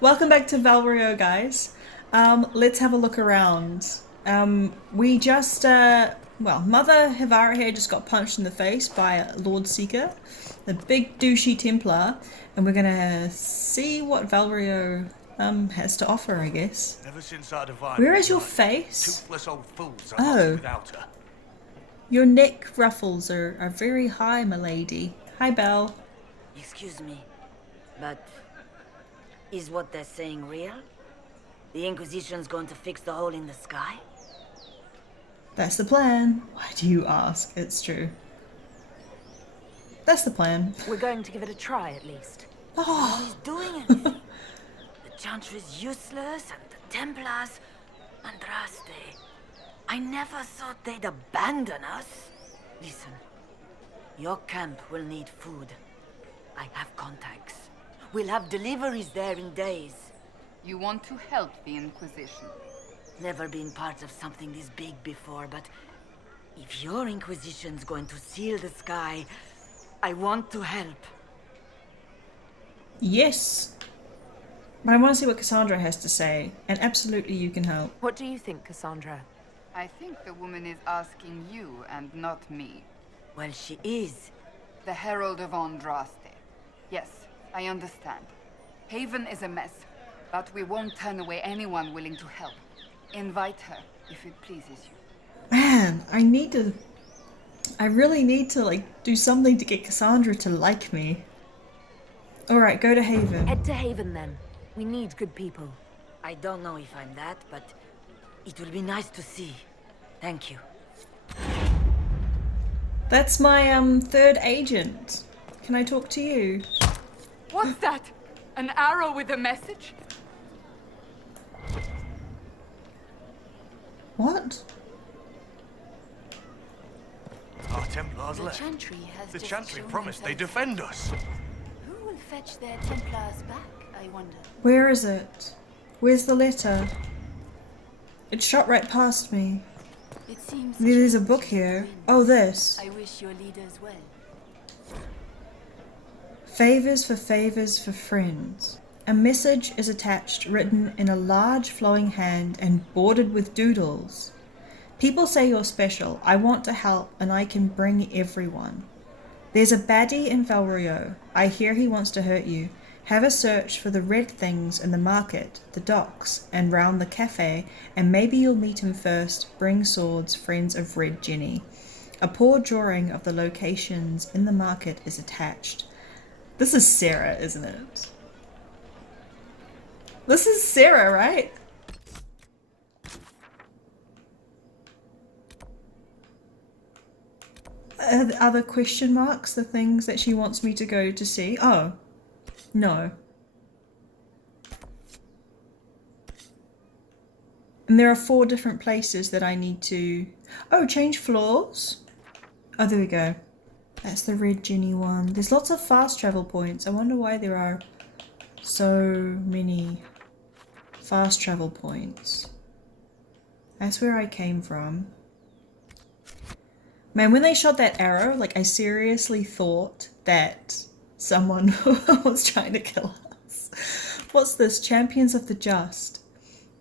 Welcome back to Val Royeaux, guys. Let's have a look around. We just, Mother Hivar here just got punched in the face by a Lord Seeker, the big douchey Templar, and we're gonna see what Val Royeaux has to offer, I guess. Ever since our divine Where is your blood, face? toothless old fools are Oh. lost without her. Your neck ruffles are very high, my lady. Hi, Belle. Excuse me, but is what they're saying real? The Inquisition's going to fix the hole in the sky? That's the plan. Why do you ask? It's true. That's the plan. We're going to give it a try, at least. No Oh, one is doing anything. The Chantry is useless, and the Templars... Andraste. I never thought they'd abandon us. Listen, your camp will need food. I have contacts. We'll have deliveries there in days. You want to help the Inquisition? Never been part of something this big before, but if your Inquisition's going to seal the sky, I want to help. yes. But I want to see what Cassandra has to say, and absolutely you can help. What do you think, Cassandra? I think the woman is asking you and not me. Well, she is. The Herald of Andraste. Yes, I understand. Haven is a mess, but we won't turn away anyone willing to help. Invite her, if it pleases you. Man, I really need to, do something to get Cassandra to like me. Alright, go to Haven. Head to Haven, then. We need good people. I don't know if I'm that, but it will be nice to see. Thank you. That's my, third agent. Can I talk to you? What's that? An arrow with a message? What? Our Templars The left. Chantry has The just Chantry shown promised they'd themselves. defend us. Who will fetch their Templars back, I wonder? Where is it? Where's the letter? It shot right past me. It seems There's a change book is here. the wind. Oh, this. I wish your leaders well. Favors for friends. A message is attached, written in a large flowing hand and bordered with doodles. People say you're special. I want to help, and I can bring everyone. There's a baddie in Val Royeaux. I hear he wants to hurt you. Have a search for the red things in the market, the docks, and round the cafe, and maybe you'll meet him first. Bring swords, friends of Red Jenny. A poor drawing of the locations in the market is attached. This is Sarah, isn't it? This is Sarah, right? Are the question marks the things that she wants me to go to see? Oh, no. And there are 4 different places that I need to... Oh, change floors? Oh, there we go. That's the Red Jenny one. There's lots of fast travel points. I wonder why there are so many fast travel points. That's where I came from. Man, when they shot that arrow, I seriously thought that someone was trying to kill us. What's this? Champions of the Just.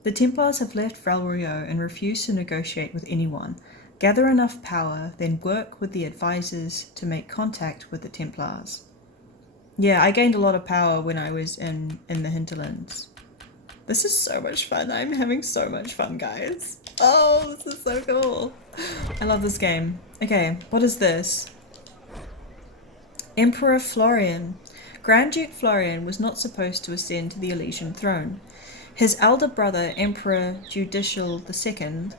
The Templars have left Val Royeaux and refuse to negotiate with anyone. Gather enough power, then work with the advisors to make contact with the Templars. Yeah, I gained a lot of power when I was in the hinterlands. This is so much fun. I'm having so much fun, guys. Oh, this is so cool. I love this game. Okay, what is this? Emperor Florian. Grand Duke Florian was not supposed to ascend to the Elysian throne. His elder brother, Emperor Judicial II,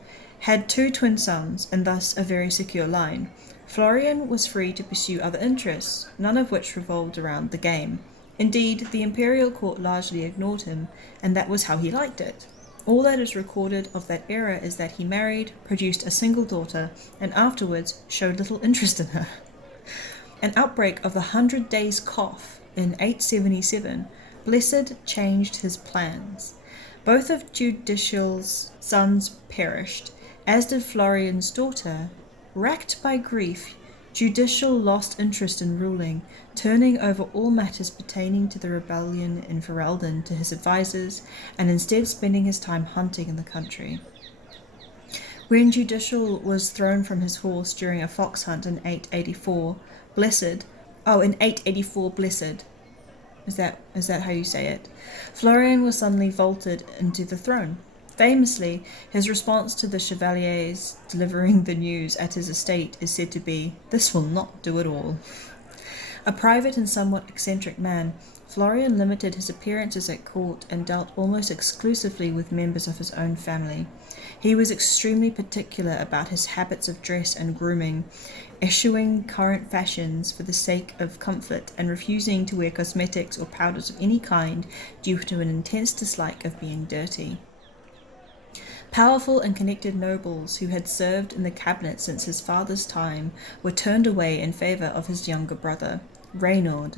had 2 twin sons, and thus a very secure line. Florian was free to pursue other interests, none of which revolved around the game. Indeed, the imperial court largely ignored him, and that was how he liked it. All that is recorded of that era is that he married, produced a single daughter, and afterwards showed little interest in her. An outbreak of the 100 Days Cough in 877, Blessed changed his plans. Both of Judicial's sons perished, as did Florian's daughter. Racked by grief, Judicial lost interest in ruling, turning over all matters pertaining to the rebellion in Ferelden to his advisors, and instead spending his time hunting in the country. When Judicial was thrown from his horse during a fox hunt in 884, Blessed, is that how you say it? Florian was suddenly vaulted into the throne. Famously, his response to the chevaliers delivering the news at his estate is said to be, "This will not do at all." A private and somewhat eccentric man, Florian limited his appearances at court and dealt almost exclusively with members of his own family. He was extremely particular about his habits of dress and grooming, eschewing current fashions for the sake of comfort and refusing to wear cosmetics or powders of any kind due to an intense dislike of being dirty. Powerful and connected nobles who had served in the cabinet since his father's time were turned away in favour of his younger brother, Reynard,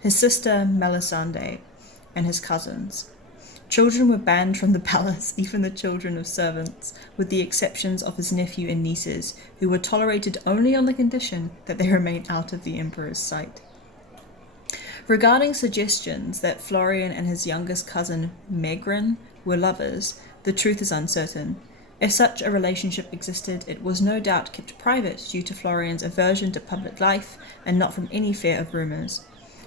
his sister Melisande, and his cousins. Children were banned from the palace, even the children of servants, with the exceptions of his nephew and nieces, who were tolerated only on the condition that they remain out of the emperor's sight. Regarding suggestions that Florian and his youngest cousin Megrin were lovers, the truth is uncertain. If such a relationship existed, it was no doubt kept private due to Florian's aversion to public life and not from any fear of rumours.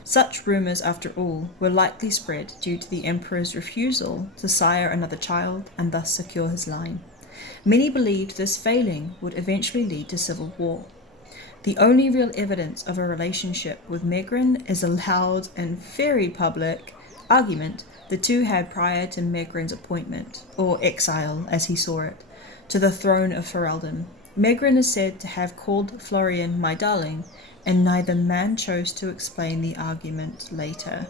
Such rumours, after all, were likely spread due to the emperor's refusal to sire another child and thus secure his line. Many believed this failing would eventually lead to civil war. The only real evidence of a relationship with Megrin is a loud and very public argument the two had prior to Megrin's appointment, or exile as he saw it, to the throne of Ferelden. Megrin is said to have called Florian "my darling," and neither man chose to explain the argument later.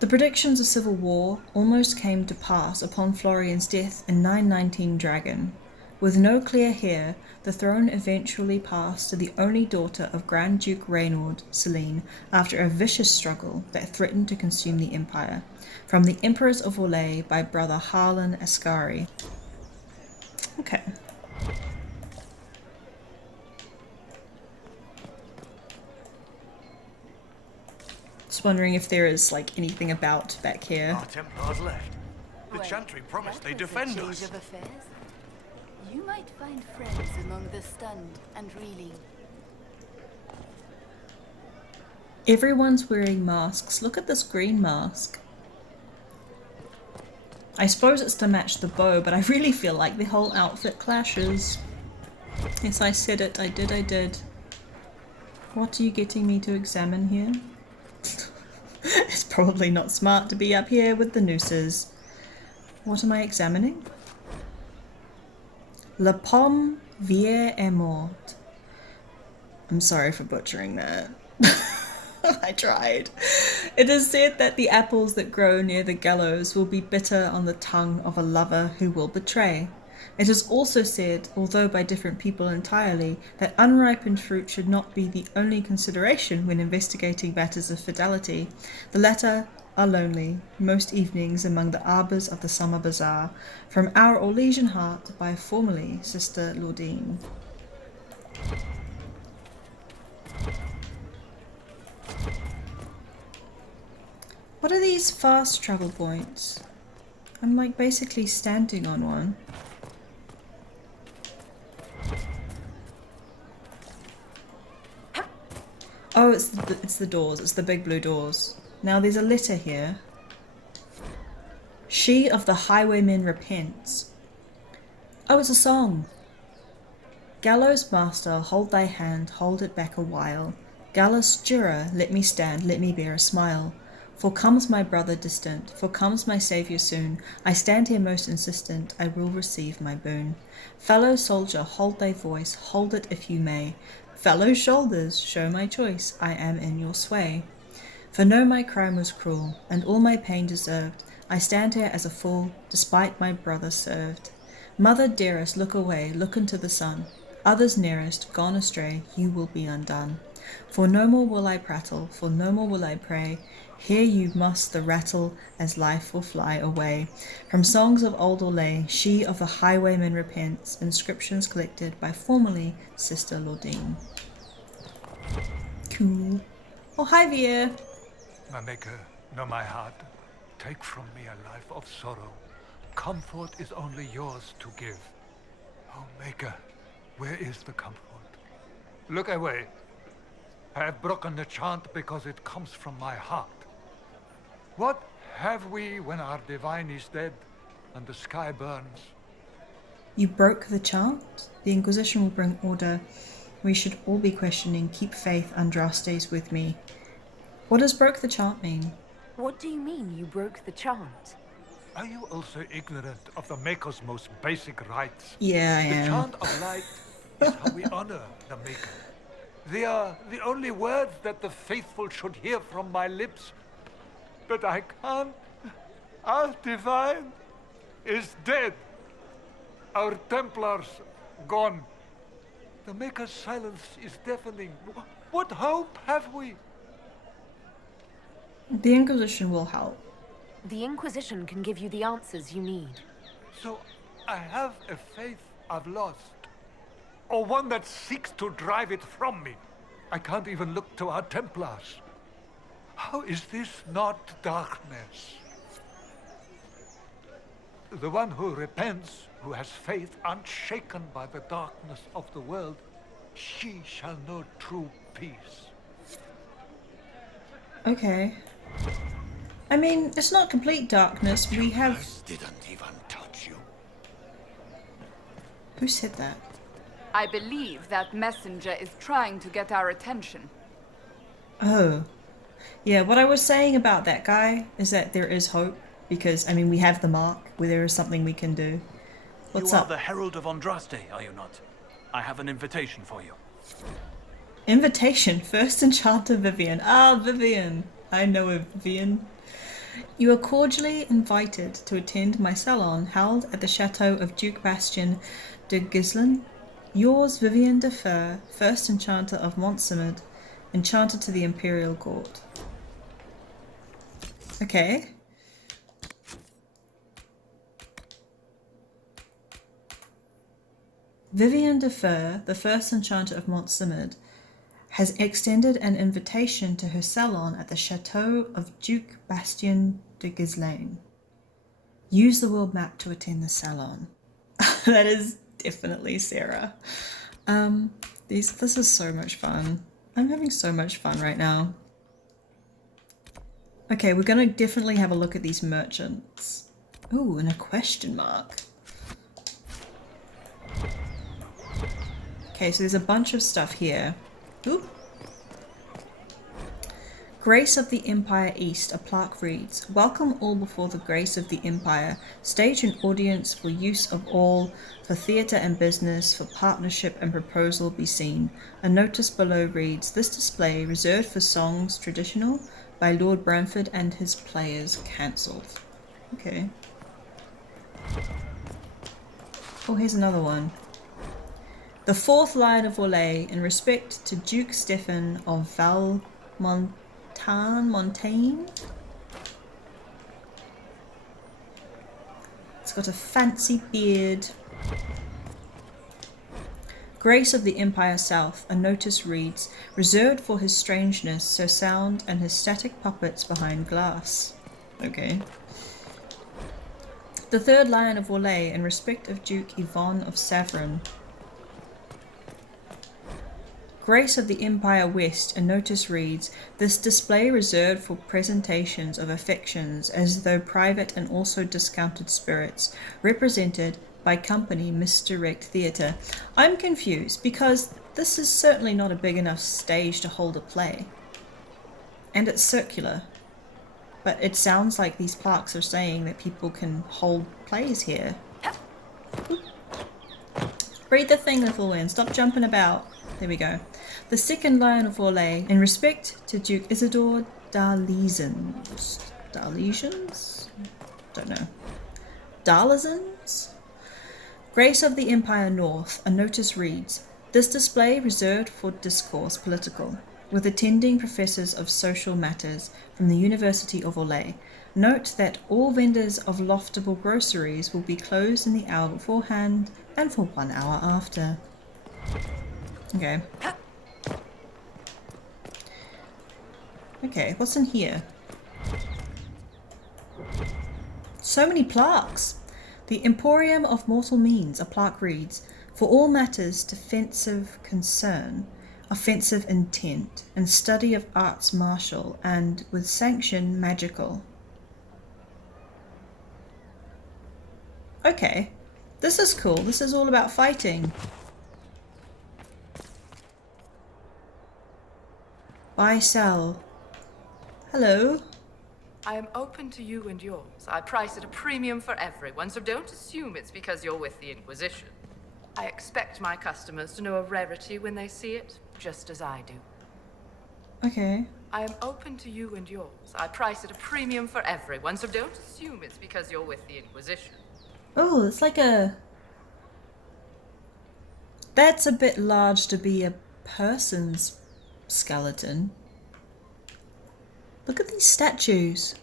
The predictions of civil war almost came to pass upon Florian's death in 919 Dragon. With no clear heir, the throne eventually passed to the only daughter of Grand Duke Reynard, Celine, after a vicious struggle that threatened to consume the empire, from the Emperors of Orlais by brother Harlan Ascari. Okay. Just wondering if there is, like, anything about back here. Our Templars left. The Chantry promised they'd defend us. Of affairs. You might find friends among the stunned and reeling. Everyone's wearing masks. Look at this green mask. I suppose it's to match the bow, but I really feel like the whole outfit clashes. Yes, I said it. I did. What are you getting me to examine here? It's probably not smart to be up here with the nooses. What am I examining? La Pomme, Vierre et Morte. I'm sorry for butchering that. I tried. It is said that the apples that grow near the gallows will be bitter on the tongue of a lover who will betray. It is also said, although by different people entirely, that unripened fruit should not be the only consideration when investigating matters of fidelity. The latter are lonely, most evenings among the arbours of the summer bazaar. From our Orlesian heart, by formerly Sister Laudine. What are these fast travel points? I'm like basically standing on one. Oh, it's the doors. It's the big blue doors. Now there's a letter here. She of the Highwaymen repents. Oh, it's a song. Gallows master, hold thy hand, hold it back a while. Gallows juror, let me stand, let me bear a smile. For comes my brother distant, for comes my saviour soon. I stand here most insistent, I will receive my boon. Fellow soldier, hold thy voice, hold it if you may. Fellow shoulders, show my choice, I am in your sway. For know my crime was cruel, and all my pain deserved. I stand here as a fool, despite my brother served. Mother dearest, look away, look into the sun. Others nearest, gone astray, you will be undone. For no more will I prattle, for no more will I pray. Hear you must the rattle as life will fly away. From songs of old Orlais, she of the Highwaymen repents, inscriptions collected by formerly Sister Lordine. Cool. Oh, hi, Vierre. My maker, know my heart. Take from me a life of sorrow. Comfort is only yours to give. Oh, maker, where is the comfort? Look away. I have broken the chant because it comes from my heart. What have we when our divine is dead and the sky burns? You broke the chant? The Inquisition will bring order. We should all be questioning. Keep faith, Andraste's with me. What does broke the chant mean? What do you mean you broke the chant? Are you also ignorant of the Maker's most basic rights? Yeah, I The am. chant of light is how we honor the Maker. They are the only words that the faithful should hear from my lips. But I can't. Our divine is dead. Our Templars gone. The Maker's silence is deafening. What hope have we? The Inquisition will help. The Inquisition can give you the answers you need. So I have a faith I've lost. Or one that seeks to drive it from me. I can't even look to our Templars. How is this not darkness? The one who repents, who has faith unshaken by the darkness of the world, she shall know true peace. Okay. I mean, it's not complete darkness. We have... Didn't even touch you. Who said that? I believe that messenger is trying to get our attention. Oh. Yeah, what I was saying about that guy is that there is hope. Because, I mean, we have the mark where there is something we can do. What's You are up? the Herald of Andraste, are you not? I have an invitation for you. Invitation. First enchanter Vivian. Ah, Vivian. I know a Vivian. You are cordially invited to attend my salon held at the chateau of Duke Bastien de Gislin. Yours, Vivian de Feur, first enchanter of Montsemid, enchanter to the Imperial Court. Okay. Vivian de Feur, the first enchanter of Montsemid, has extended an invitation to her salon at the chateau of Duke Bastien de Gislain. Use the world map to attend the salon. That is definitely Sarah. This is so much fun. I'm having so much fun right now. Okay, we're gonna definitely have a look at these merchants. Ooh, and a question mark. Okay, so there's a bunch of stuff here. Ooh. Grace of the Empire East, a plaque reads, welcome all before the grace of the Empire. Stage and audience for use of all, for theatre and business, for partnership and proposal be seen. A notice below reads, this display, reserved for songs traditional, by Lord Bramford and his players, cancelled. Okay. Oh, here's another one. The fourth line of Orlais, in respect to Duke Stephen of Val Montaigne. It's got a fancy beard. Grace of the Empire South, a notice reads, reserved for his strangeness, so sound, and his static puppets behind glass. Okay. The third line of Orlais, in respect of Duke Yvonne of Savron. Grace of the Empire West, a notice reads, this display reserved for presentations of affections as though private and also discounted spirits, represented by company misdirect theatre. I'm confused because this is certainly not a big enough stage to hold a play. And it's circular. But it sounds like these plaques are saying that people can hold plays here. Read the thing, little one. Stop jumping about. There we go. The second line of Orlais, in respect to Duke Isidore d'Arlesens. D'Arlesens? Don't know. D'Arlesens? Grace of the Empire North, a notice reads, this display reserved for discourse political. with attending professors of social matters from the University of Orlais. Note that all vendors of loftable groceries will be closed in the hour beforehand and for 1 hour after. Okay. Okay, what's in here? So many plaques! The Emporium of Mortal Means, a plaque reads, for all matters defensive concern, offensive intent, and study of arts martial, and with sanction magical. Okay, this is cool. This is all about fighting. Buy, sell. Hello. I am open to you and yours. I price at a premium for everyone, so don't assume it's because you're with the Inquisition. I expect my customers to know a rarity when they see it, just as I do. Okay. I am open to you and yours. I price at a premium for everyone, so don't assume it's because you're with the Inquisition. Oh, it's like a... That's a bit large to be a person's skeleton. Look at these statues.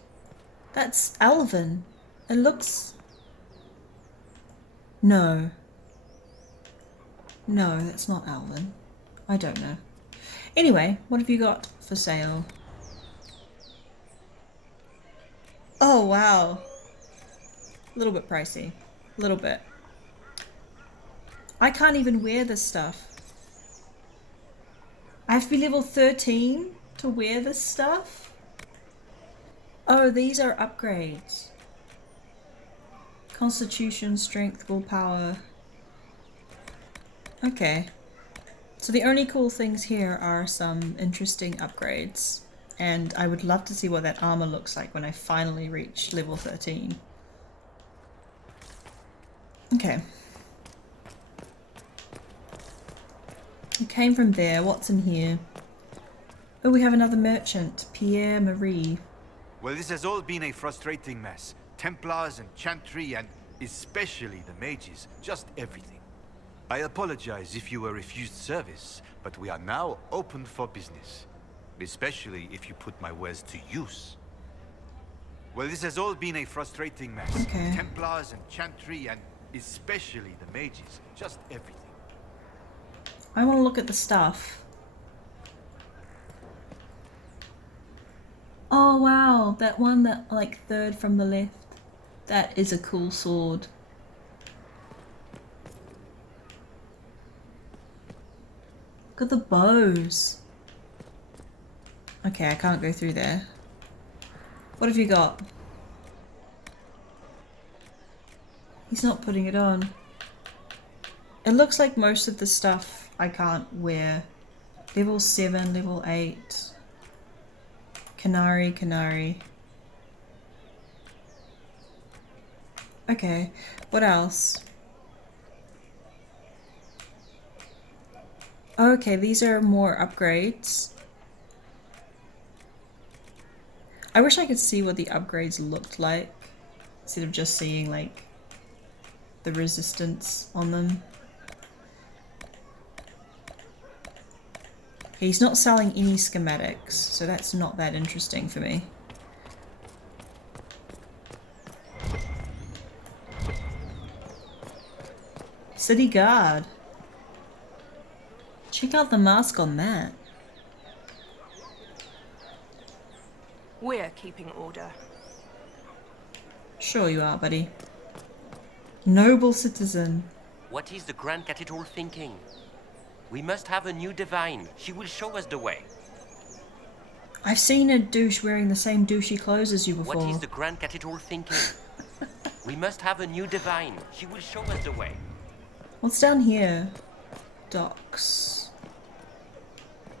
That's elven. It looks... No. No, that's not elven. I don't know. Anyway, what have you got for sale? Oh, wow. A little bit pricey. A little bit. I can't even wear this stuff. I have to be level 13 to wear this stuff? Oh, these are upgrades. Constitution, strength, willpower. Okay. So the only cool things here are some interesting upgrades. And I would love to see what that armor looks like when I finally reach level 13. Okay. We came from there. What's in here? Oh, we have another merchant. Pierre-Marie. Well, this has all been a frustrating mess. Templars and Chantry and especially the Mages. Just everything. I apologize if you were refused service, but we are now open for business. Especially if you put my wares to use. Well, this has all been a frustrating mess. Okay. Templars and Chantry and especially the Mages. Just everything. I want to look at the stuff. Oh wow, that one that like third from the left. That is a cool sword. Look at the bows. Okay, I can't go through there. What have you got? He's not putting it on. It looks like most of the stuff I can't wear. Level 7, level 8. Canary. Okay, what else? Okay, these are more upgrades. I wish I could see what the upgrades looked like, instead of just seeing like the resistance on them. He's not selling any schematics, so that's not that interesting for me. City Guard. Check out the mask on that. We're keeping order. Sure you are, buddy. Noble citizen. What is the Grand Cathedral thinking? We must have a new divine. She will show us the way. I've seen a douche wearing the same douchey clothes as you before. What is the Grand Cathedral thinking? We must have a new divine. She will show us the way. What's down here? Docks.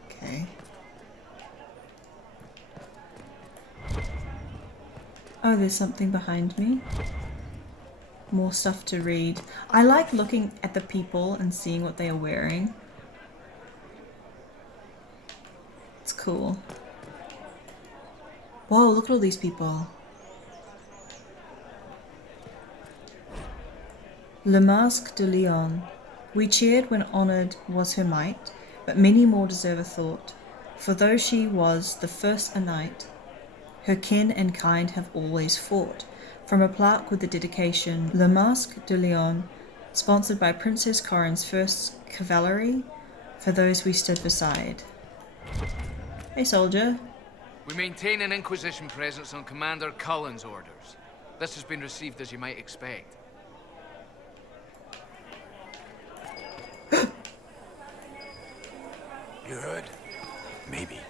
Okay. Oh, there's something behind me. More stuff to read. I like looking at the people and seeing what they are wearing. It's cool. Whoa, look at all these people. Le Masque de Lyon. We cheered when honoured was her might, but many more deserve a thought. For though she was the first a knight, her kin and kind have always fought. From a plaque with the dedication Le Masque de Lyon, sponsored by Princess Corin's first cavalry, for those we stood beside. Hey, soldier. We maintain an Inquisition presence on Commander Cullen's orders. This has been received as you might expect. You heard? Maybe.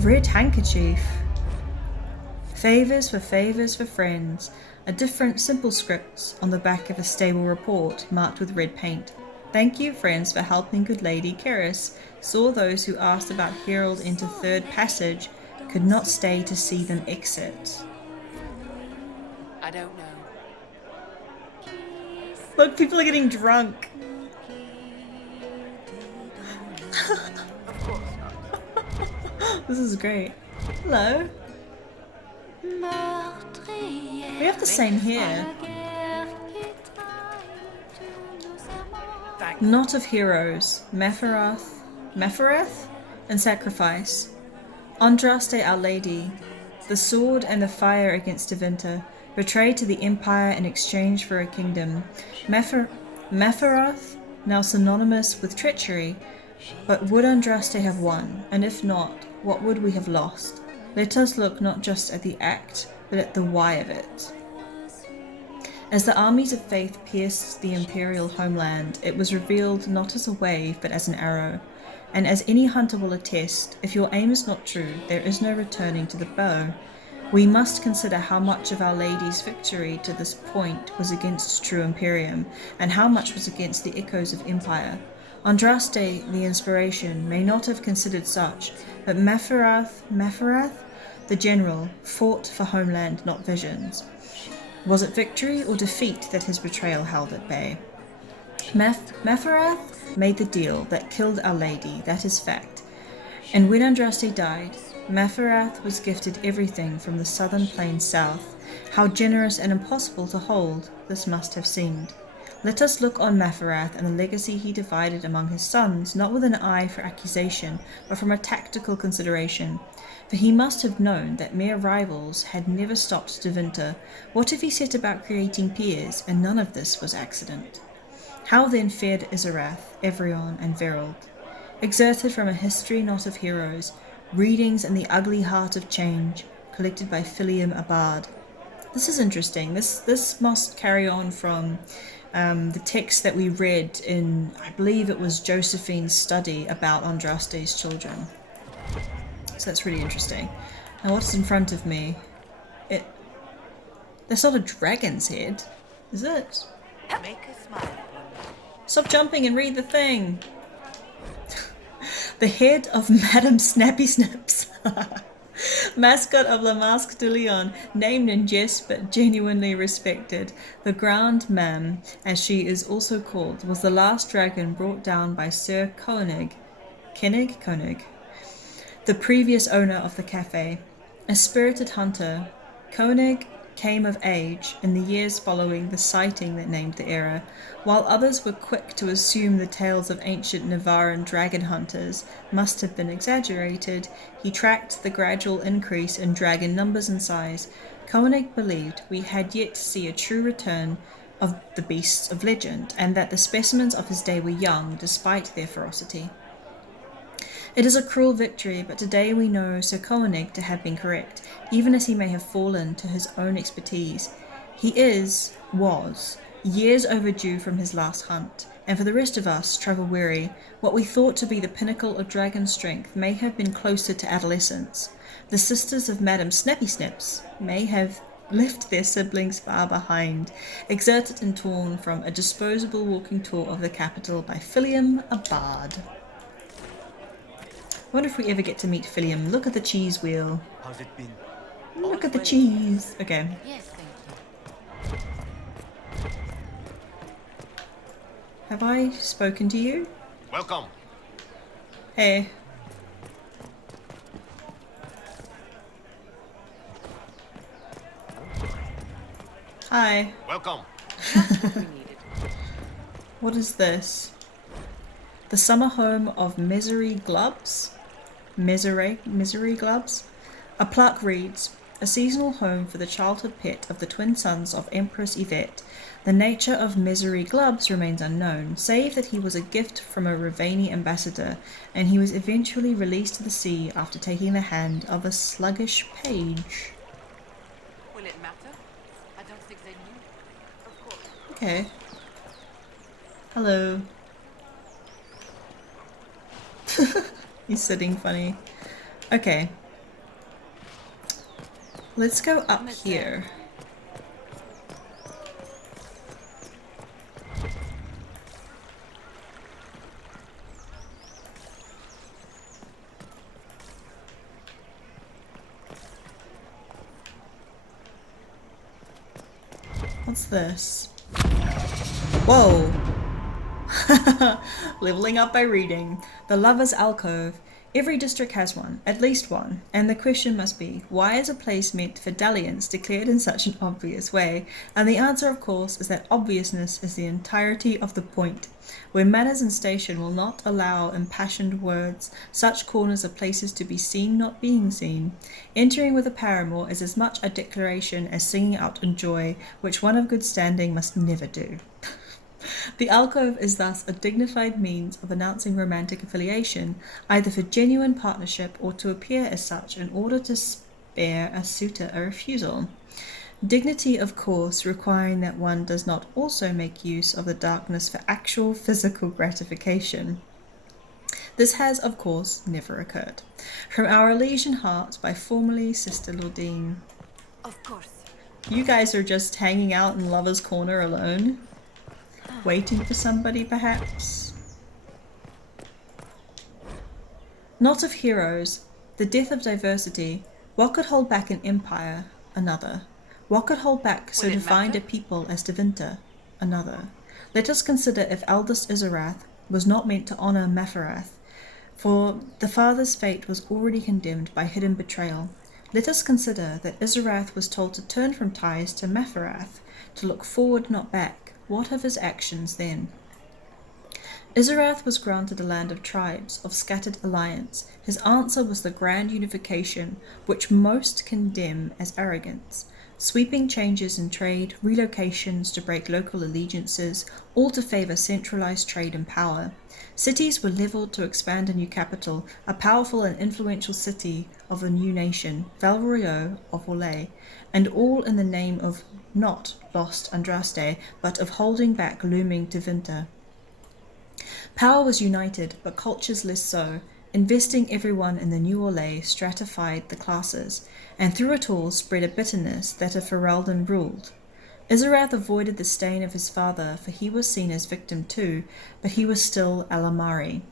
Red Handkerchief. Favours for friends. A different simple script on the back of a stable report marked with red paint. Thank you, friends, for helping good Lady Keris. Saw those who asked about Herald into third passage, could not stay to see them exit. I don't know. Look, people are getting drunk. This is great. Hello. We have the same here. Not of heroes, Maferath, and sacrifice. Andraste Our Lady, the sword and the fire against Tevinter, betrayed to the Empire in exchange for a kingdom. Maferath, now synonymous with treachery, but would Andraste have won? And if not, what would we have lost? Let us look not just at the act, but at the why of it. As the armies of faith pierced the imperial homeland, it was revealed not as a wave, but as an arrow. And as any hunter will attest, if your aim is not true, there is no returning to the bow. We must consider how much of Our Lady's victory to this point was against true Emporium, and how much was against the echoes of Empire. Andraste, the inspiration, may not have considered such, but Maferath, the general, fought for homeland, not visions. Was it victory or defeat that his betrayal held at bay? Maferath made the deal that killed Our Lady, that is fact. And when Andraste died, Maferath was gifted everything from the southern plains south. How generous and impossible to hold this must have seemed. Let us look on Maferath and the legacy he divided among his sons, not with an eye for accusation, but from a tactical consideration. For he must have known that mere rivals had never stopped Tevinter. What if he set about creating peers, and none of this was accident? How then fared Isarath, Evrion, and Verald? Exerted from a history not of heroes, readings in the ugly heart of change, collected by Filium Abad. This is interesting. This must carry on from the text that we read in, I believe it was Josephine's study about Andraste's children. So that's really interesting. Now what's in front of me? That's not a dragon's head, is it? Make a smile. Stop jumping and read the thing. The head of Madame Snappy-Snips. Mascot of La Masque de Lyon, named in jest but genuinely respected. The Grande Mame, as she is also called, was the last dragon brought down by Sir Koenig, the previous owner of the cafe. A spirited hunter, Koenig came of age in the years following the sighting that named the era. While others were quick to assume the tales of ancient Navaran dragon hunters must have been exaggerated, he tracked the gradual increase in dragon numbers and size. Koenig believed we had yet to see a true return of the beasts of legend, and that the specimens of his day were young despite their ferocity. It is a cruel victory, but today we know Sir Koenig to have been correct, even as he may have fallen to his own expertise. He was, years overdue from his last hunt, and for the rest of us, travel-weary, what we thought to be the pinnacle of dragon strength may have been closer to adolescence. The sisters of Madame Snappy-Snips may have left their siblings far behind, exerted and torn from a disposable walking tour of the capital by Filium Abad. I wonder if we ever get to meet Filium. Look at the cheese wheel. How's it been? Look at the cheese. Okay. Yes, thank you. Have I spoken to you? Welcome. Hey. Hi. Welcome. What is this? the summer home of Messere Glubs. Messere Glubs. A plaque reads, a seasonal home for the childhood pet of the twin sons of Empress Yvette. The nature of Messere Glubs remains unknown, save that he was a gift from a Revani ambassador, and he was eventually released to the sea after taking the hand of a sluggish page. Will it matter? I don't think they knew. Of course. Okay. Hello. He's sitting funny. Okay. Let's go up here. What's this? Whoa! Leveling up by reading. The Lover's Alcove. Every district has one, at least one, and the question must be, why is a place meant for dalliance declared in such an obvious way? And the answer, of course, is that obviousness is the entirety of the point. Where manners and station will not allow impassioned words, such corners are places to be seen not being seen. Entering with a paramour is as much a declaration as singing out in joy, which one of good standing must never do. The alcove is thus a dignified means of announcing romantic affiliation, either for genuine partnership or to appear as such in order to spare a suitor a refusal. Dignity, of course, requiring that one does not also make use of the darkness for actual physical gratification. This has, of course, never occurred. From our Elysian heart by formerly Sister Lordine. Of course. You guys are just hanging out in Lover's Corner alone? Waiting for somebody, perhaps? Not of heroes, the death of diversity. What could hold back an empire? Another. What could hold back so defined a people as Tevinter? Another. Let us consider if eldest Isarath was not meant to honour Maferath, for the father's fate was already condemned by hidden betrayal. Let us consider that Isarath was told to turn from ties to Maferath, to look forward, not back. What of his actions then? Isarath was granted a land of tribes, of scattered alliance. His answer was the grand unification, which most condemn as arrogance. Sweeping changes in trade, relocations to break local allegiances, all to favour centralised trade and power. Cities were levelled to expand a new capital, a powerful and influential city of a new nation, Val Royeaux of Orlais, and all in the name of not lost Andraste, but of holding back looming Tevinter. Power was united, but cultures less so. Investing everyone in the new Orlais stratified the classes, and through it all spread a bitterness that a Ferelden ruled. Isarath avoided the stain of his father, for he was seen as victim too, but he was still Alamari.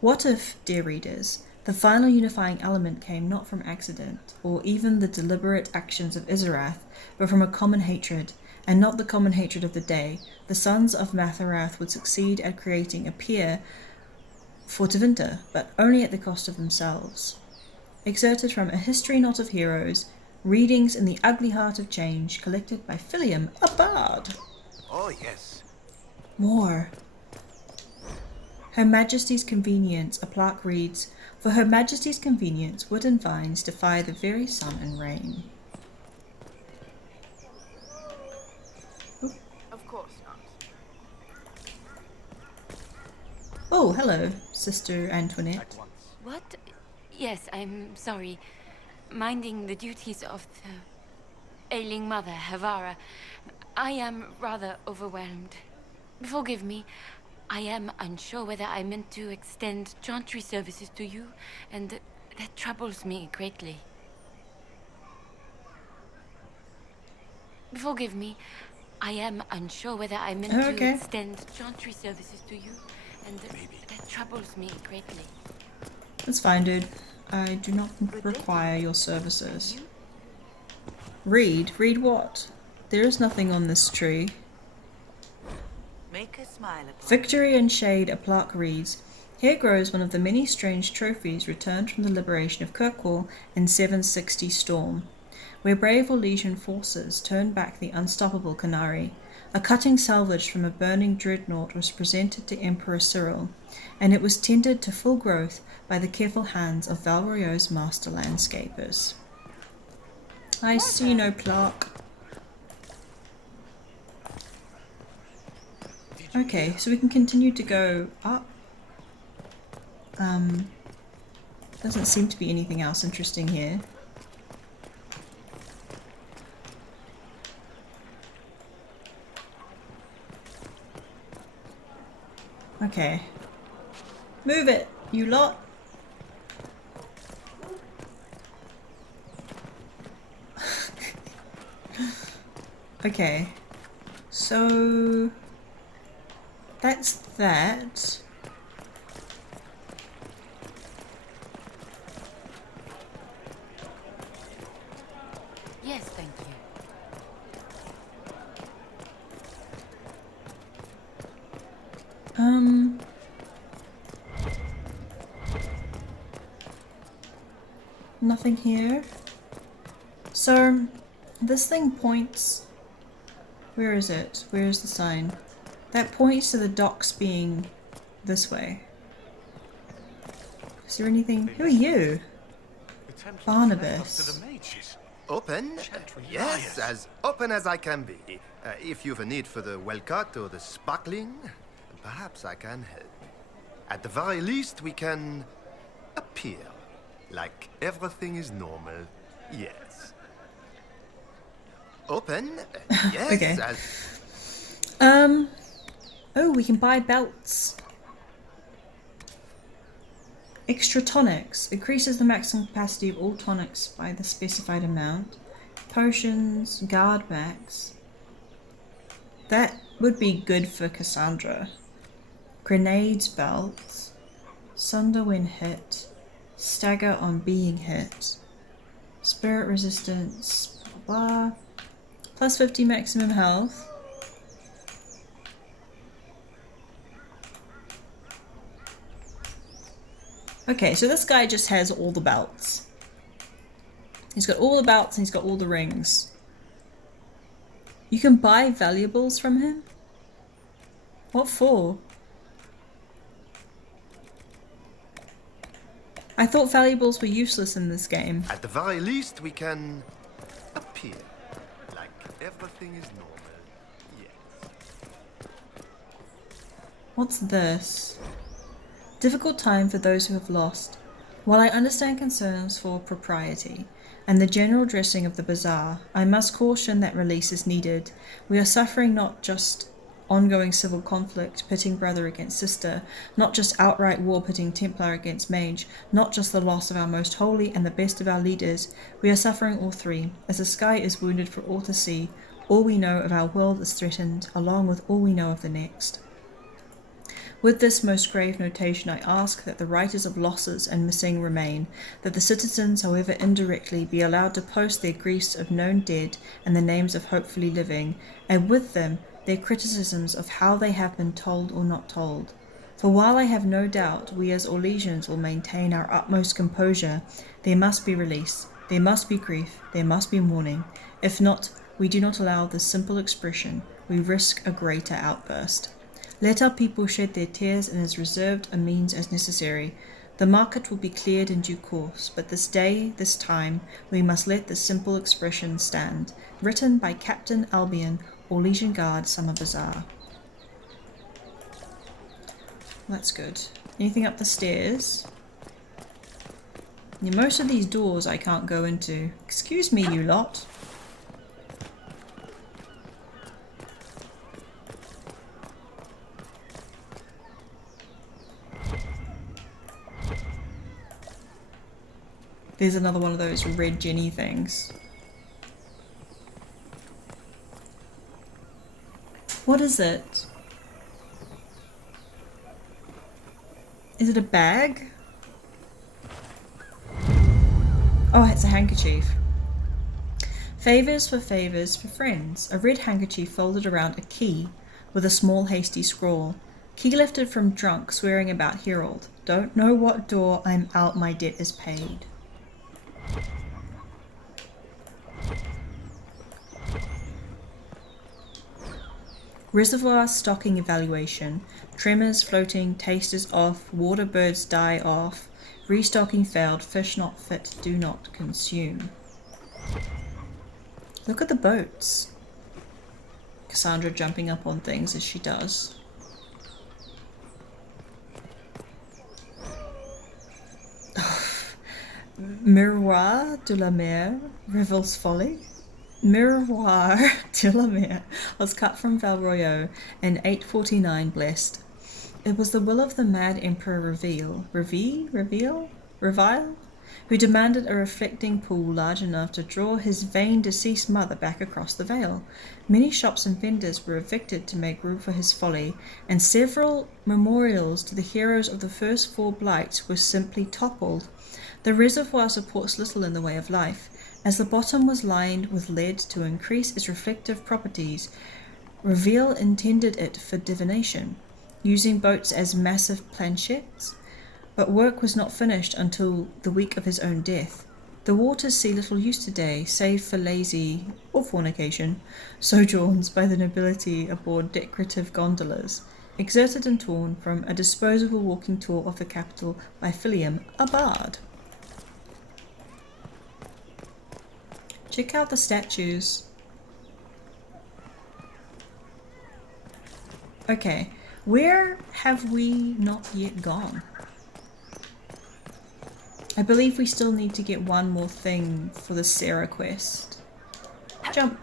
What if, dear readers, the final unifying element came not from accident, or even the deliberate actions of Isarath, but from a common hatred, and not the common hatred of the day? The sons of Maferath would succeed at creating a peer for Tevinter, but only at the cost of themselves. Excerpted from A History Not of Heroes, Readings in the Ugly Heart of Change, collected by Philium, a bard. Oh, yes. More. Her Majesty's convenience, a plaque reads, for Her Majesty's convenience, wood and vines defy the very sun and rain. Oop. Of course not. Oh, hello, Sister Antoinette. What? Yes, I'm sorry. Minding the duties of the ailing mother, Havara. I am rather overwhelmed. Forgive me. I am unsure whether I meant to extend chantry services to you, and that troubles me greatly. Forgive me. I am unsure whether I meant to extend chantry services to you, and that troubles me greatly. That's fine, dude. I do not require your services. Read? Read what? There is nothing on this tree. Make a smile upon Victory and Shade, a plaque reads, here grows one of the many strange trophies returned from the liberation of Kirkwall in 760 Storm, where brave Orlesian forces turned back the unstoppable Canary. A cutting salvaged from a burning dreadnought was presented to Emperor Cyril, and it was tended to full growth by the careful hands of Val Royeaux's master landscapers. I see no plaque. Okay, so we can continue to go up. Doesn't seem to be anything else interesting here. Okay. Move it, you lot. Okay. So that's that. Yes, thank you. Nothing here. So this thing points. Where is it? Where is the sign? That points to the docks being this way. Is there anything? Who are you? Barnabus. Open? Yes, as open as I can be. If you've a need for the well-cut or the sparkling, perhaps I can help. At the very least, we can appear like everything is normal. Yes. Open? Yes, Okay. Oh, we can buy belts. Extra tonics. Increases the maximum capacity of all tonics by the specified amount. Potions, guard max. That would be good for Cassandra. Grenades belt. Sunder when hit. Stagger on being hit. Spirit resistance. Blah blah. Plus 50 maximum health. Okay, so this guy just has all the belts. He's got all the belts and he's got all the rings. You can buy valuables from him? What for? I thought valuables were useless in this game. At the very least, we can appear like everything is normal. Yes. What's this? Difficult time for those who have lost. While I understand concerns for propriety and the general dressing of the bazaar, I must caution that release is needed. We are suffering not just ongoing civil conflict pitting brother against sister, not just outright war pitting Templar against Mage, not just the loss of our most holy and the best of our leaders. We are suffering all three. As the sky is wounded for all to see, all we know of our world is threatened, along with all we know of the next. With this most grave notation, I ask that the writers of losses and missing remain, that the citizens, however indirectly, be allowed to post their griefs of known dead and the names of hopefully living, and with them their criticisms of how they have been told or not told. For while I have no doubt we as Orlesians will maintain our utmost composure, there must be release, there must be grief, there must be mourning. If not, we do not allow this simple expression, we risk a greater outburst. Let our people shed their tears in as reserved a means as necessary. The market will be cleared in due course, but this day, this time, we must let this simple expression stand. Written by Captain Albion, Orlesian Guard, Summer Bazaar. That's good. Anything up the stairs? Yeah, most of these doors I can't go into. Excuse me, you lot. There's another one of those red Jenny things. What is it? Is it a bag? Oh, it's a handkerchief. Favours for friends. A red handkerchief folded around a key with a small hasty scrawl. Key lifted from drunk, swearing about Herald. Don't know what door, I'm out, my debt is paid. Reservoir stocking evaluation. Tremors floating, tasters off, water birds die off. Restocking failed, fish not fit, do not consume. Look at the boats. Cassandra jumping up on things as she does. Miroir de la Mer, Reville's Folly. Miroir de la Mer was cut from Val Royeaux in 849 blessed. It was the will of the mad Emperor Reville, who demanded a reflecting pool large enough to draw his vain deceased mother back across the Vale. Many shops and vendors were evicted to make room for his folly, and several memorials to the heroes of the first 4 blights were simply toppled. The reservoir supports little in the way of life, as the bottom was lined with lead to increase its reflective properties. Reville intended it for divination, using boats as massive planchettes, but work was not finished until the week of his own death. The waters see little use today, save for lazy, or fornication, sojourns by the nobility aboard decorative gondolas, exerted and torn from a disposable walking tour of the capital by Florian, a bard. Check out the statues. Okay, where have we not yet gone? I believe we still need to get one more thing for the Messere quest. Jump!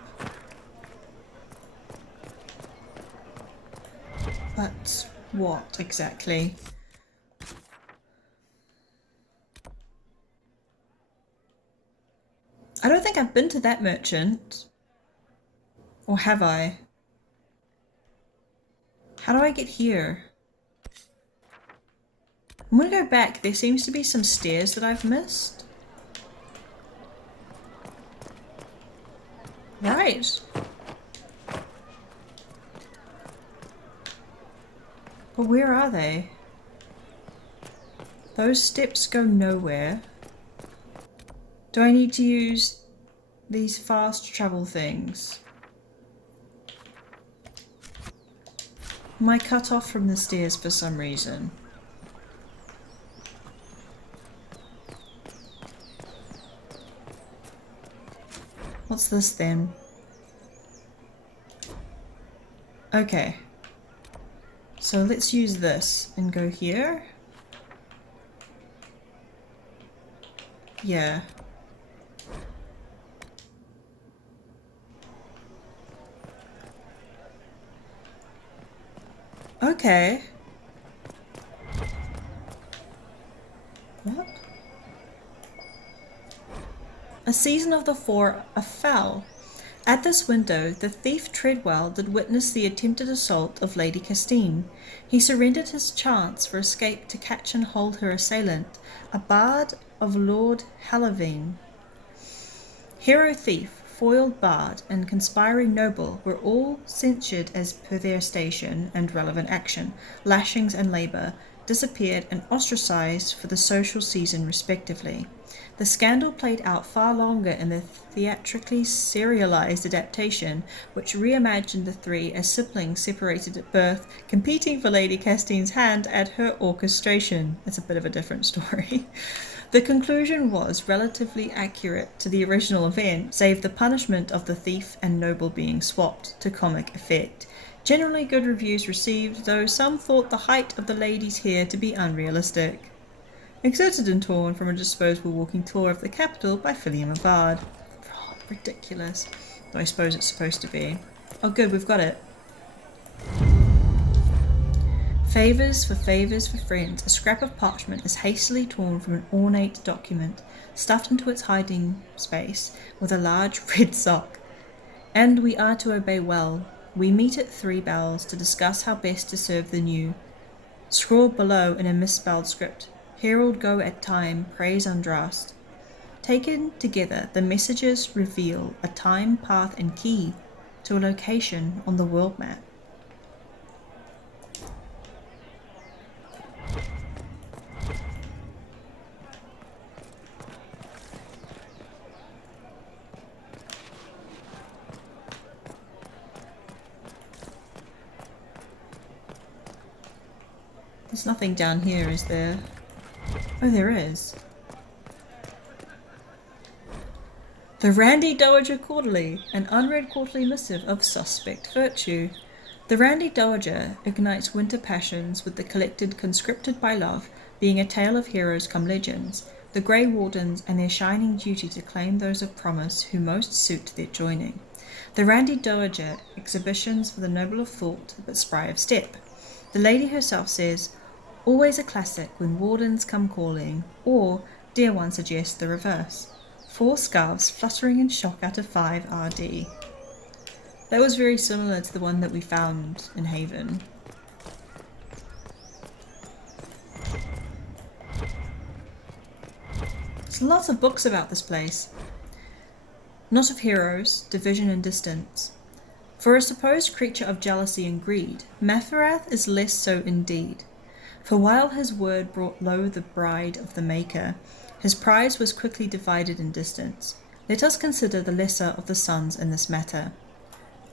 But what exactly? I don't think I've been to that merchant. Or have I? How do I get here? I'm gonna go back. There seems to be some stairs that I've missed. Right. But where are they? Those steps go nowhere. Do I need to use these fast travel things? Am I cut off from the stairs for some reason? What's this then? Okay. So let's use this and go here. Yeah. Okay. What? A season of the 4 Afoul. At this window, the thief Treadwell did witness the attempted assault of Lady Castine. He surrendered his chance for escape to catch and hold her assailant, a bard of Lord Halavine. Hero thief, foiled bard, and conspiring noble were all censured as per their station and relevant action, lashings and labour, disappeared and ostracised for the social season respectively. The scandal played out far longer in the theatrically serialised adaptation, which reimagined the 3 as siblings separated at birth, competing for Lady Castine's hand at her orchestration. It's a bit of a different story. The conclusion was relatively accurate to the original event, save the punishment of the thief and noble being swapped to comic effect. Generally good reviews received, though some thought the height of the lady's hair to be unrealistic. Exerted and torn from a disposable walking tour of the capital by Florian a bard. Oh, ridiculous. Though I suppose it's supposed to be. Oh good, we've got it. Favours for friends. A scrap of parchment is hastily torn from an ornate document, stuffed into its hiding space with a large red sock. And we are to obey well. We meet at 3 bells to discuss how best to serve the new. Scrawled below in a misspelled script. Herald go at time, praise undrast. Taken together, the messages reveal a time, path, and key to a location on the world map. There's nothing down here, is there? Oh, there is. The Randy Dowager Quarterly, an unread quarterly missive of suspect virtue. The Randy Dowager ignites winter passions with the collected conscripted by love, being a tale of heroes come legends, the Grey Wardens and their shining duty to claim those of promise who most suit their joining. The Randy Dowager, exhibitions for the noble of thought but spry of step. The lady herself says, always a classic when wardens come calling, or, dear one suggests the reverse. 4 scarves fluttering in shock out of 5 RD. That was very similar to the one that we found in Haven. There's lots of books about this place. Not of heroes, division and distance. For a supposed creature of jealousy and greed, Maferath is less so indeed. For while his word brought low the bride of the Maker, his prize was quickly divided in distance. Let us consider the lesser of the sons in this matter.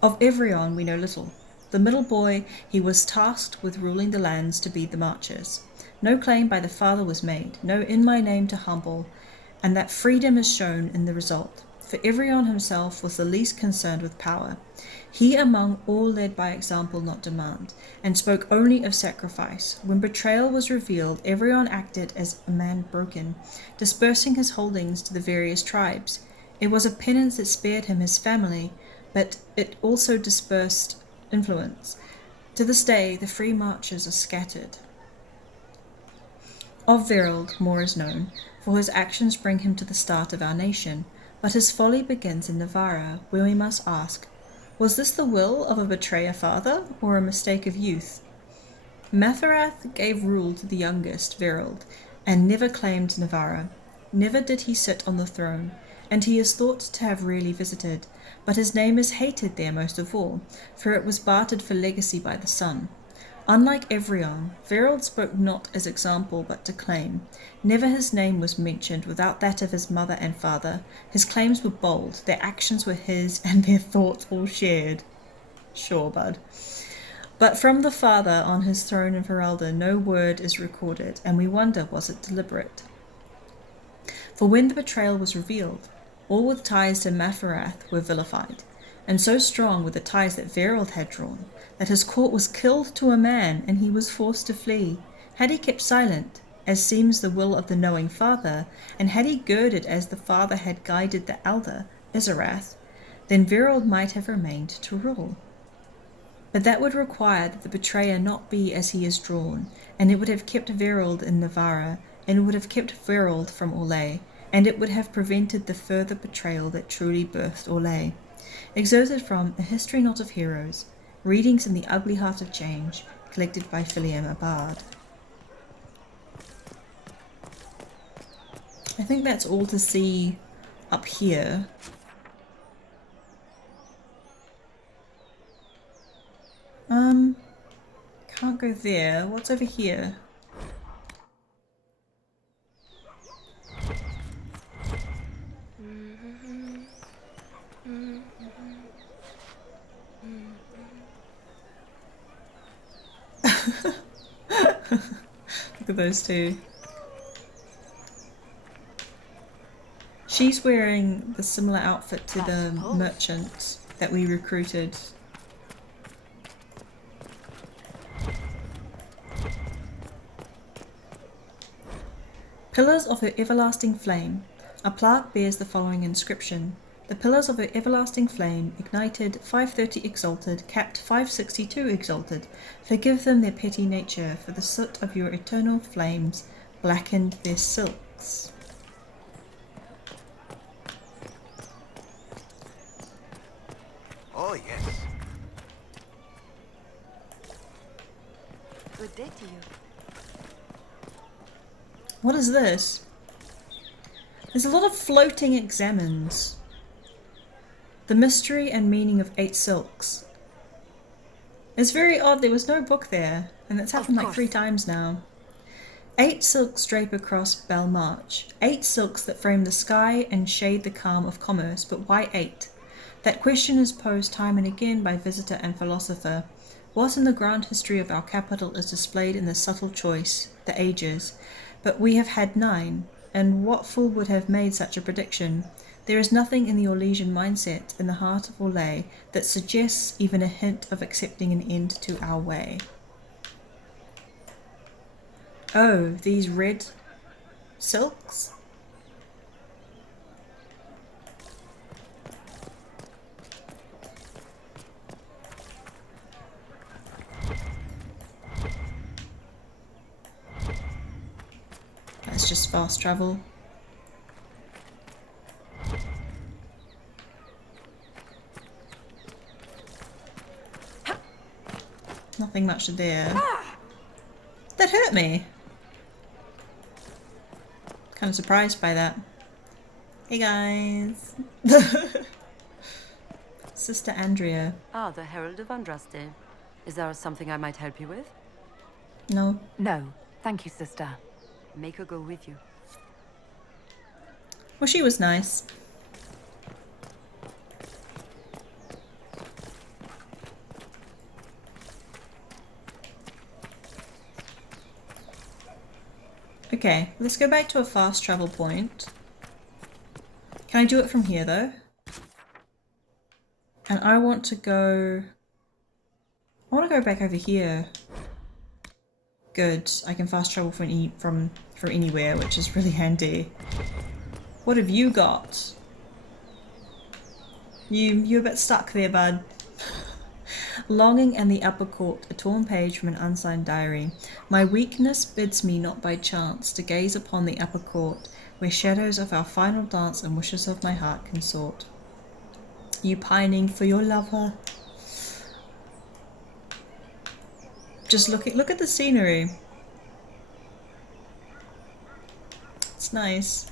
Of Evrion we know little. The middle boy, he was tasked with ruling the lands to bead the marches. No claim by the father was made, no in my name to humble, and that freedom is shown in the result. For Evrion himself was the least concerned with power. He among all led by example, not demand, and spoke only of sacrifice. When betrayal was revealed, Evrion acted as a man broken, dispersing his holdings to the various tribes. It was a penance that spared him his family, but it also dispersed influence. To this day, the free marches are scattered. Of Vierre more is known, for his actions bring him to the start of our nation, but his folly begins in Navarra, where we must ask, was this the will of a betrayer father, or a mistake of youth? Maferath gave rule to the youngest, Vierre, and never claimed Navarra. Never did he sit on the throne, and he is thought to have rarely visited, but his name is hated there most of all, for it was bartered for legacy by the son. Unlike Evrion, Vierre spoke not as example but to claim. Never his name was mentioned without that of his mother and father. His claims were bold, their actions were his, and their thoughts all shared. Sure, bud. But from the father on his throne in Ferelda no word is recorded, and we wonder, was it deliberate? For when the betrayal was revealed, all with ties to Maferath were vilified, and so strong were the ties that Vierre had drawn, that his court was killed to a man, and he was forced to flee. Had he kept silent, as seems the will of the knowing father, and had he girded as the father had guided the elder, Isarath, then Vierre might have remained to rule. But that would require that the betrayer not be as he is drawn, and it would have kept Vierre in Navarra, and it would have kept Vierre from Orlais, and it would have prevented the further betrayal that truly birthed Orlais. Excerpted from A History Not of Heroes, Readings in the Ugly Heart of Change, collected by Florian a Bard. I think that's all to see up here. Can't go there. What's over here? Look at those two. She's wearing the similar outfit to the merchant that we recruited. Pillars of her everlasting flame. A plaque bears the following inscription. The pillars of her everlasting flame, ignited 530 exalted, capped 562 exalted. Forgive them their petty nature, for the soot of your eternal flames blackened their silks. Oh, yes. Good day to you. What is this? There's a lot of floating examines. The mystery and meaning of 8 silks. It's very odd, there was no book there, and that's happened like 3 times now. 8 silks drape across Belle March. 8 silks that frame the sky and shade the calm of commerce, but why 8? That question is posed time and again by visitor and philosopher. What in the grand history of our capital is displayed in this subtle choice, the ages? But we have had 9, and what fool would have made such a prediction? There is nothing in the Orlesian mindset in the heart of Orlais that suggests even a hint of accepting an end to our way. Oh, these red silks? Let's just fast travel. Nothing much there. That hurt me. Kind of surprised by that. Hey guys. Sister Andrea. Ah, the Herald of Andraste. Is there something I might help you with? No. No, thank you, sister. Make her go with you. Well, she was nice. Okay, let's go back to a fast travel point. Can I do it from here though? And I want to go back over here. Good, I can fast travel from anywhere, which is really handy. What have you got? You're a bit stuck there, bud. Longing in the upper court, a torn page from an unsigned diary. My weakness bids me not by chance to gaze upon the upper court, where shadows of our final dance and wishes of my heart consort. You pining for your lover? Just look at the scenery. It's nice.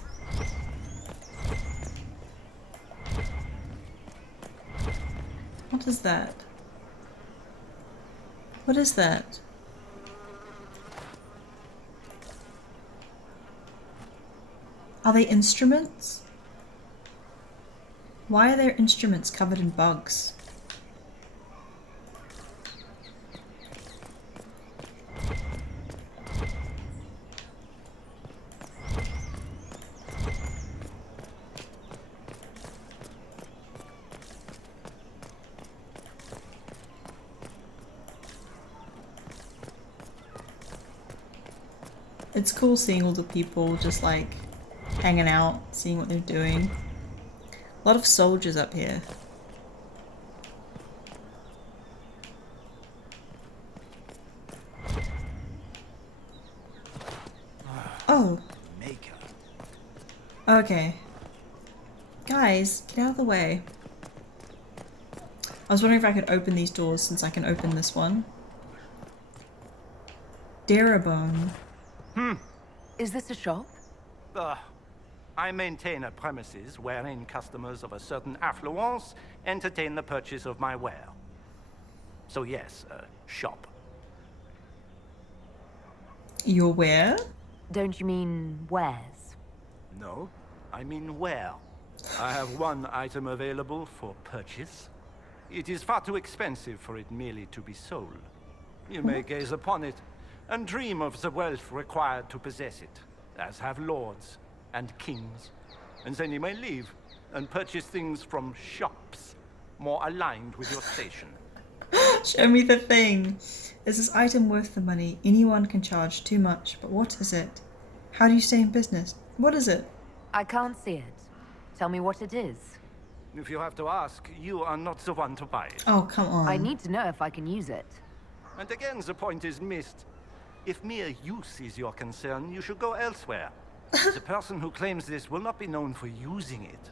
What is that? What is that? Are they instruments? Why are their instruments covered in bugs? It's cool seeing all the people just like hanging out, seeing what they're doing. A lot of soldiers up here. Oh. Okay. Guys, get out of the way. I was wondering if I could open these doors since I can open this one. Darabone. Is this a shop? I maintain a premises wherein customers of a certain affluence entertain the purchase of my ware. So yes, a shop. Your ware? Don't you mean wares? No, I mean ware. I have one item available for purchase. It is far too expensive for it merely to be sold. You may gaze upon it and dream of the wealth required to possess it, as have lords and kings. And then you may leave and purchase things from shops more aligned with your station. Show me the thing. Is this item worth the money? Anyone can charge too much, but what is it? How do you stay in business? What is it? I can't see it. Tell me what it is. If you have to ask, you are not the one to buy it. Oh, come on. I need to know if I can use it. And again, the point is missed. If mere use is your concern, you should go elsewhere. The person who claims this will not be known for using it.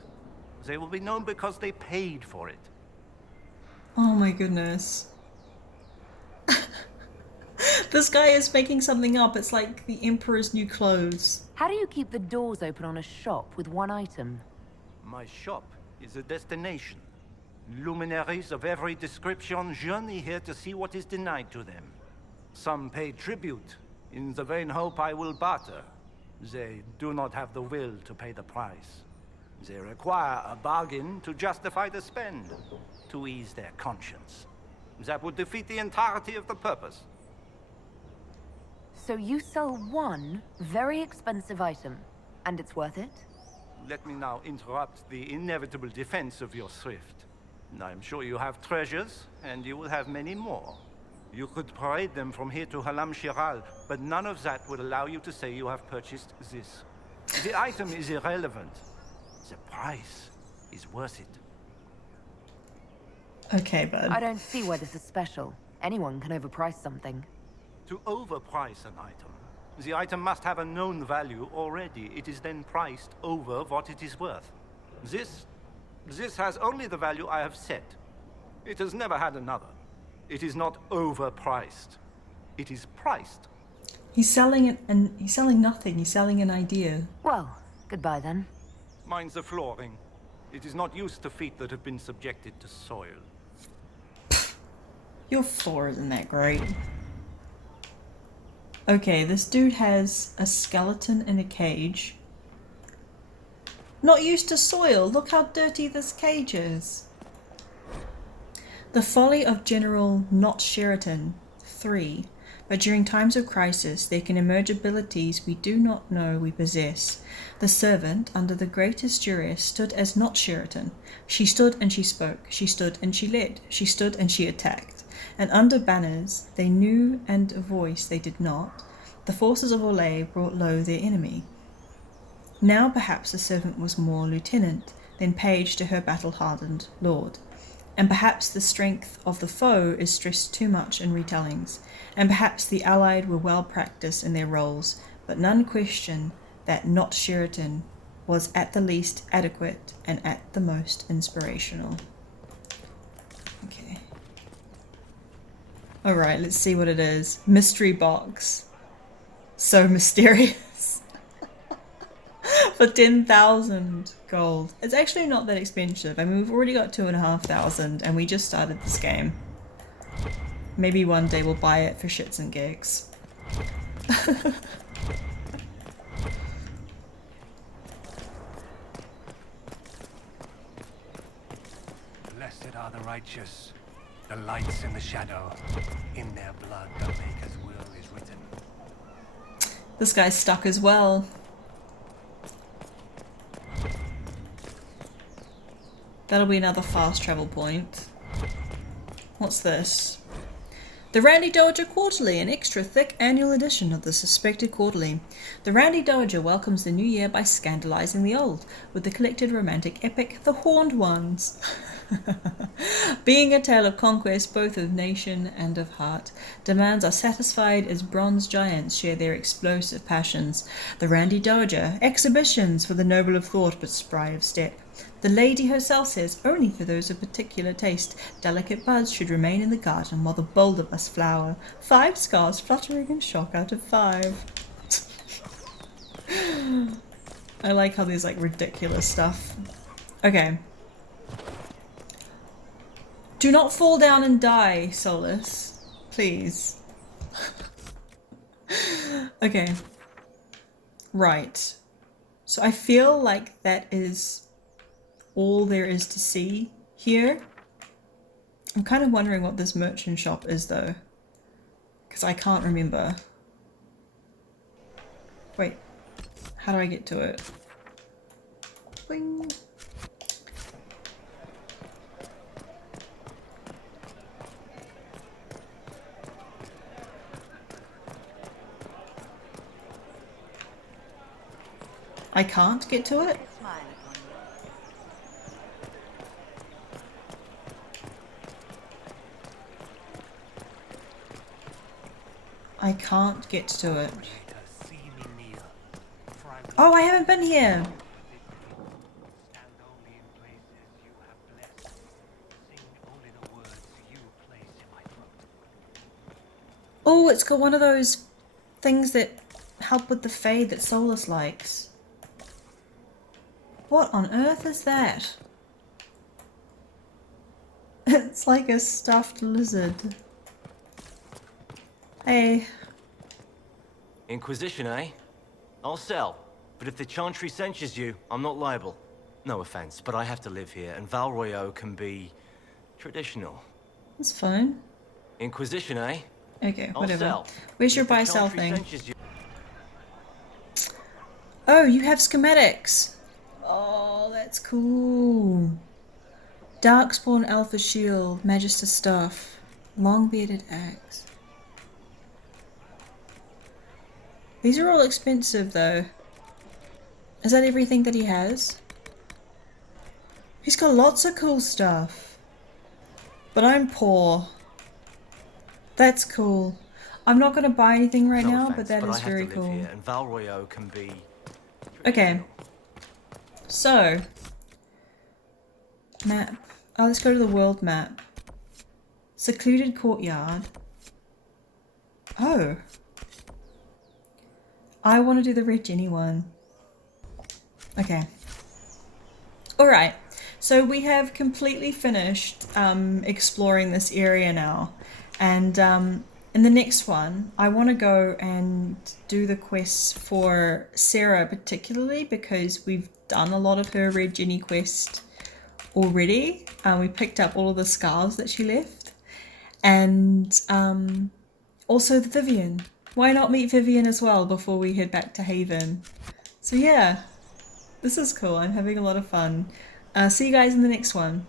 They will be known because they paid for it. Oh my goodness. This guy is making something up. It's like the Emperor's new clothes. How do you keep the doors open on a shop with one item? My shop is a destination. Luminaries of every description journey here to see what is denied to them. Some pay tribute, in the vain hope I will barter. They do not have the will to pay the price. They require a bargain to justify the spend, to ease their conscience. That would defeat the entirety of the purpose. So you sell one very expensive item, and it's worth it? Let me now interrupt the inevitable defense of your thrift. I'm sure you have treasures, and you will have many more. You could parade them from here to Halam Shiral, but none of that would allow you to say you have purchased this. The item is irrelevant. The price is worth it. Okay, bud. I don't see why this is special. Anyone can overprice something. To overprice an item, the item must have a known value already. It is then priced over what it is worth. This has only the value I have set. It has never had another. It is not overpriced. It is priced. He's selling it, and he's selling nothing. He's selling an idea. Well, goodbye then. Mine's the flooring. It is not used to feet that have been subjected to soil. Your floor isn't that great. Okay, this dude has a skeleton in a cage. Not used to soil. Look how dirty this cage is. The folly of General Not-Sheritan 3. But during times of crisis, there can emerge abilities we do not know we possess. The servant, under the greatest duress, stood as Not-Sheritan. She stood and she spoke. She stood and she led. She stood and she attacked. And under banners they knew and a voice they did not, the forces of Orlais brought low their enemy. Now perhaps the servant was more lieutenant than page to her battle-hardened lord. And perhaps the strength of the foe is stressed too much in retellings, and perhaps the allied were well practiced in their roles, but none question that Not-Sheritan was at the least adequate and at the most inspirational. Okay. Alright, let's see what it is. Mystery box. So mysterious. For 10,000 gold. It's actually not that expensive. I mean, we've already got 2,500 and we just started this game. Maybe one day we'll buy it for shits and gigs. Blessed are the righteous, the lights in the shadow. In their blood the Maker's will is written. This guy's stuck as well. That'll be another fast travel point. What's this? The Randy Dowager Quarterly, an extra thick annual edition of the Suspected Quarterly. The Randy Dowager welcomes the new year by scandalizing the old, with the collected romantic epic, The Horned Ones. Being a tale of conquest both of nation and of heart, demands are satisfied as bronze giants share their explosive passions. The Randy Dowager, exhibitions for the noble of thought but spry of step. The lady herself says only for those of particular taste. Delicate buds should remain in the garden while the bold of us flower. 5 scars fluttering in shock out of 5. I like how there's like ridiculous stuff. Okay. Do not fall down and die, Solus. Please. Okay. Right. So I feel like that is all there is to see here. I'm kind of wondering what this merchant shop is though, because I can't remember. Wait, how do I get to it? Bing. I can't get to it? I can't get to it. Oh, I haven't been here! Oh, it's got one of those things that help with the fade that Solus likes. What on earth is that? It's like a stuffed lizard. Hey. Inquisition, eh? I'll sell. But if the Chantry censures you, I'm not liable. No offense, but I have to live here, and Val Royeaux can be traditional. That's fine. Inquisition, eh? Okay, I'll whatever. sell. Where's your If the buy sell Chantry thing? cinches you- Oh, you have schematics. Oh, that's cool. Darkspawn Alpha Shield, Magister Staff, Long-Bearded Axe. These are all expensive though. Is that everything that he has? He's got lots of cool stuff. But I'm poor. That's cool. I'm not going to buy anything right now, but that is very cool. Here, and Val Royeaux can be... Okay. So. Map. Oh, let's go to the world map. Secluded courtyard. Oh. I want to do the Red Jenny one. Okay. Alright. So we have completely finished exploring this area now. And in the next one, I want to go and do the quests for Sarah particularly because we've done a lot of her Red Jenny quest already. We picked up all of the scars that she left. And also the Vivian. Why not meet Vivian as well before we head back to Haven? So yeah, this is cool. I'm having a lot of fun. See you guys in the next one.